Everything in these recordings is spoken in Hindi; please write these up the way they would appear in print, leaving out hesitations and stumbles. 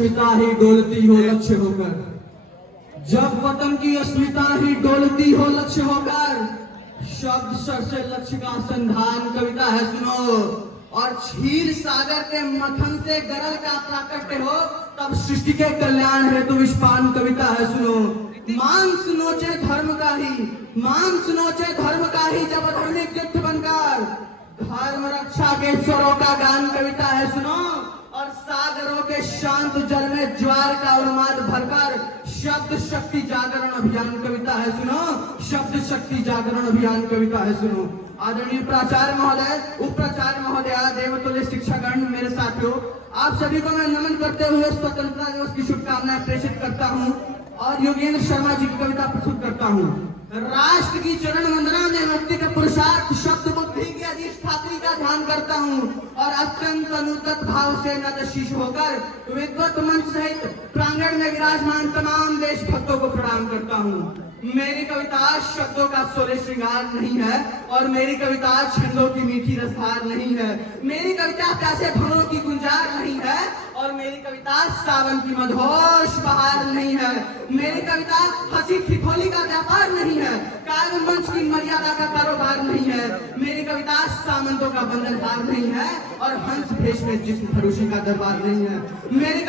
अस्मिता ही डोलती हो लक्ष्य होकर, जब वतन की अस्मिता ही डोलती हो लक्ष्य होकर, शब्द स्वर से लक्ष्य का संधान कविता है सुनो। और क्षीर सागर के मथन से गरल का प्राकट्य हो, तब सृष्टि के कल्याण हेतु विश्वान कविता है सुनो। मान सुनोचे धर्म का ही, मान सुनोचे धर्म का ही, जब अधर्मिक युद्ध बनकर धर्म रक्षा के स्वरों का गान कविता है सुनो। और सागरों के शांत जल में ज्वार का उन्माद भरकर शब्द शक्ति जागरण अभियान कविता है सुनो। शब्द शक्ति जागरण अभियान कविता है सुनो। आदरणीय प्राचार्य महोदय, उप प्राचार्य महोदय, देवतुल्य शिक्षागण, मेरे साथियों, आप सभी को मैं नमन करते हुए स्वतंत्रता दिवस की शुभकामनाएं प्रेषित करता हूं और योगेंद्र शर्मा जी की कविता प्रस्तुत करता हूं। राष्ट्र की चरण वंदना में व्यक्ति के पुरुषार्थ शब्द बुद्धि की अधिष्ठात्री का ध्यान करता हूँ और अत्यंत अनुतत भाव से नतशीश होकर विद्वत मंच सहित प्रांगण में विराजमान तमाम देशभक्तों को प्रणाम करता हूँ। मेरी कविता शब्दों का सोले श्रृंगार नहीं है और मेरी कविता छंदों की मीठी रसधार नहीं है। मेरी कविता प्यासे भवरों की गुंजार नहीं है और मेरी कविता सावन की मधोश बहार नहीं है। मेरी कविता हंसी ठिठोली का व्यापार नहीं है, काव्य मंच की मर्यादा का कारोबार नहीं है। मेरी कविता सामंतों का बंधनहार नहीं है और हंस भेष में जिस्म फरोशी का दरबार नहीं है। मेरी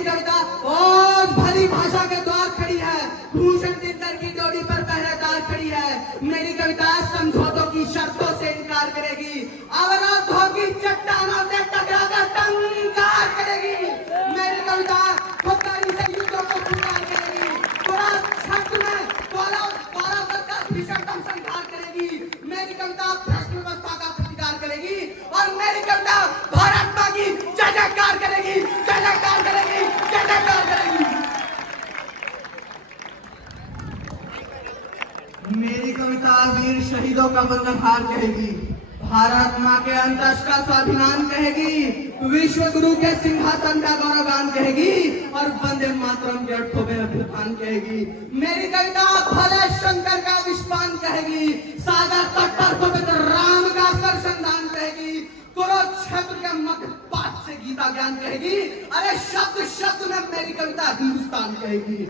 कविता ओज भरी भाषा के द्वार खड़ी है, भूषण तितर की डोरी पर पहरेदार खड़ी है। मेरी कविता समझौतों की शर्तों से इनकार करेगी, अवरोधों की चट्टानों से टकराकर टंकार करेगी। मेरी कविता खुददारी से युद्धों को स्वीकार करेगी, पूरा छठ में का भीषणतम संहार करेगी। मेरी कविता भ्रष्ट व्यवस्था का प्रतिकार करेगी और मेरी कविता भारत मां की जय जयकार करेगी, जय जयकार करेगी, जय जयकार करेगी। मेरी कविता वीर शहीदों का बंधनहार कहेगी, भारत माँ के अंतरिक्ष का स्वाभिमान कहेगी, विश्व गुरु के सिंहासन का गौरवगान कहेगी और वंदे मातरम के अर्थों में अभ्युत्थान कहेगी। मेरी कविता भले शंकर का विश्वान कहेगी, सागर तट पर पवित्र राम का सरसंधान कहेगी, कुरुक्षेत्र के मध्य पाठ से गीता ज्ञान कहेगी। अरे शब्द शब्द में मेरी कविता हिंदुस्तान कहेगी।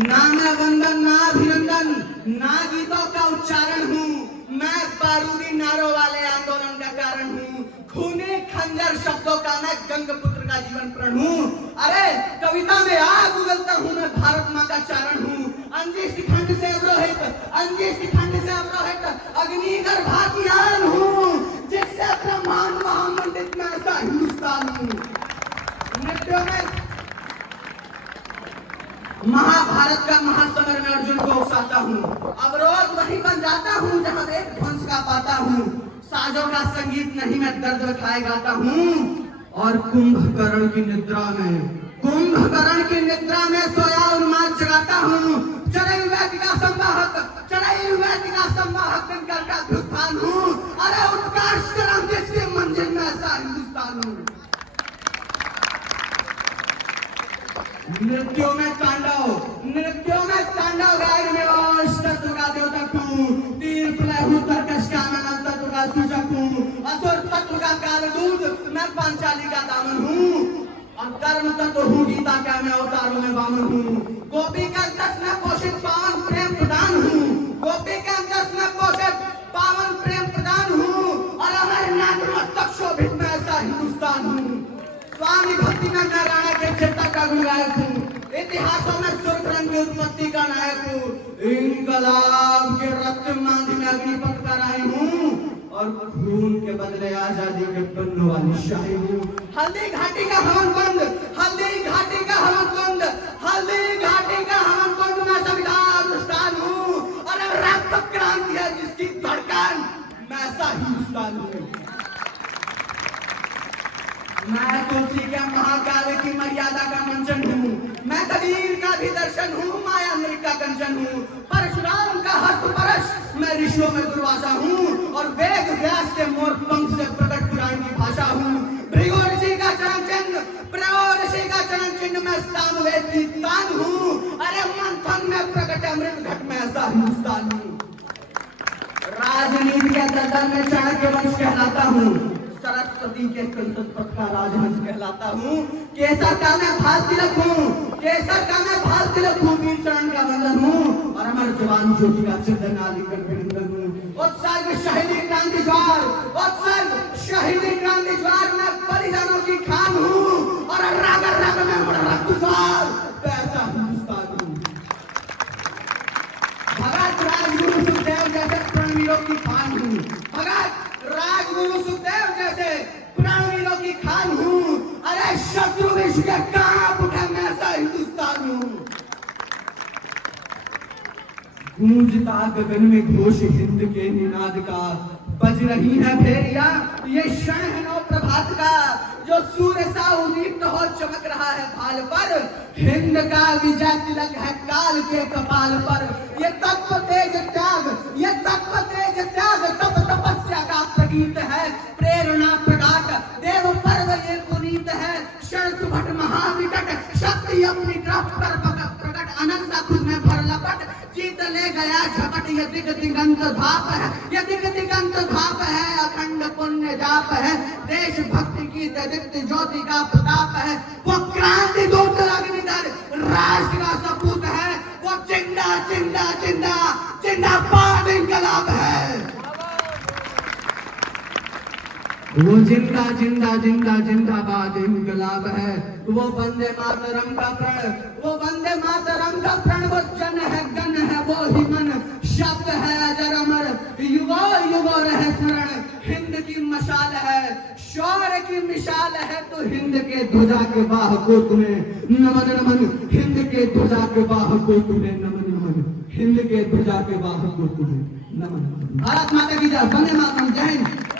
ना मैं वंदन, ना अभिनंदन, ना गीतों का उच्चारण हूँ, मैं बारूदी नारों वाले आंदोलन का कारण हूँ। खूने खंजर शब्दों का मैं गंगपुत्र का जीवन प्रण हूँ। अरे कविता में आग उगलता हूँ, मैं भारत माँ का चारण हूँ। अंजी शिखंड से अवरोहित, अंजी शिखंड से अवरोहित अग्निगर्भा की आन हूँ, जिससे ब्रह्मांड महामंडित मैं ऐसा हिंदुस्तान हूँ। नृत्यों में महाभारत का महासमर में अर्जुन को उकसाता हूँ, अवरोध वहीं बन जाता हूँ जहाँ एक ध्वंस का पाता हूँ। साजों का संगीत नहीं मैं दर्द खाए गाता हूँ और कुंभकर्ण की निद्रा में सोया उन्माद जगाता हूँ। चरई वेदिका संवाहक बनकर का अभ्युत्थान हूँ। अरे उत्कर्ष करम जिसकी मंजिल में ऐसा हिंदुस्तान हूँ। नृत्यों में तांडव गायन में ओश तत्व का द्योतक हूँ। तीर प्लहू तर्कश का मैं तत्व का सूचक हूँ। असुर तत्व का कालदूत मैं पांचाली का दामन हूँ और कर्म तत्व हूँ गीता का मैं अवतारों में वामन हूँ। गोपी का अंतस में पोषित पावन प्रेम प्रदान हूँ, गोपी का अंतस में पोषित पावन प्रेम प्रदान हूँ और अमरनाथ मस्तक शोभित में ऐसा हिंदुस्तान हूँ। स्वामी भक्ति में मैं राणा के चेता का गुणगायक हूँ, इतिहासों में सुर्ख रंग की उत्पत्ति का नायक हूँ। इंकलाब के रक्त मांझी में अग्निपथ का राही हूँ और खून के बदले आजादी के बनने वाली शाही हूँ। हल्दी घाटी का हवन कुंड, हल्दी घाटी का हवन कुंड, हल्दी घाटी का हवन कुंड में संविधान अनुष्ठान हूँ और रक्त क्रांति है जिसकी धड़कन मैं ऐसा हिंदुस्तान हूँ। मैं तुलसी के महाकाव्य की मर्यादा का मंचन हूँ, मैं कबीर का भी दर्शन हूँ, माया मृग का कंचन हूँ, परशुराम का हस्त परश मैं ऋषियों में दुर्वासा हूँ और वेद व्यास के मोर पंख से प्रकट पुराण की भाषा हूँ। भृगु ऋषि का चरण चिन्ह, प्रयो ऋषि का चरण चिन्ह मैं सामवेद की तान हूँ। अरे मंथन में प्रकट अमृत घट में ऐसा हिंदुस्तान हूँ। राजनीति के दलदल में चाणक्य वंश कहलाता हूँ, सरस्वती के संसद पथ का राजहंस कहलाता हूँ। केसर का मैं भाल तिलक हूँ, केसर का मैं भाल तिलक हूँ, वीर चरण का वंदन हूँ और अमर जवान ज्योति का चंदन आलिंगन अभिनंदन हूँ। उत्सर्ग शहीदी क्रांति ज्वार, उत्सर्ग शहीदी क्रांति ज्वार में परिजनों की खान हूँ और रग रग में उड़ रक्त ज्वार पैसा हिंदुस्तान हूँ। भगत राजगुरु सुखदेव जैसे प्रणवीरों की खान हूँ, भगत राजगुरु सुखदेव जैसे प्रणवीरों की खान हूँ। अरे शत्रु विश्व के कांप उठे मैं ऐसा हिंदुस्तान हूँ। गूंजता गगन में घोष हिंद के निनाद का, बज रही है भेरिया ये क्षण है नौ प्रभात का। जो सूर्य सा उदीप्त हो चमक रहा है भाल पर, हिंद का विजय तिलक है काल के कपाल पर। ये तत्व तेज त्याग, ये तत्व तेज त्याग तप तपस्या का प्रगीत है। प्रेरणा प्रगाट देव पर्व ये पुनीत है। क्षण सुभट महाविकट शक्ति अपनी ग्रफ पर प्रकट, अनंत खुद में भर लपट जीत ले गया झपट। ये दिग दिगंत धाप है, ये दिग दिगंत धाप है, अखंड पुण्य जाप है। देशभक्ति की दीप्त ज्योति का प्रताप है। वो क्रांति दूत अग्निधर राष्ट्र का सपूत है। वो जिंदा जिंदा जिंदा जिंदाबाद इनकलाब है। वो जिंदा जिंदा जिंदा जिंदाबाद इनकलाब है। वो वंदे मातरम का प्रण, वो वंदे मातरम का प्रण, वो जन है गण है वो ही मन, शब्द है अजर अमर युगो युगो रहे स्मरण। हिंद की मशाल है, शौर्य की मिसाल है, तो हिंद के ध्वजा के बाह को तुम्हें नमन नमन। हिंद के ध्वजा के बाह को तुम्हें नमन नमन, हिंद के ध्वजा के बाह को तुम्हें नमन नमन। भारत माता की जय, वंदे मातरम, जय हिंद।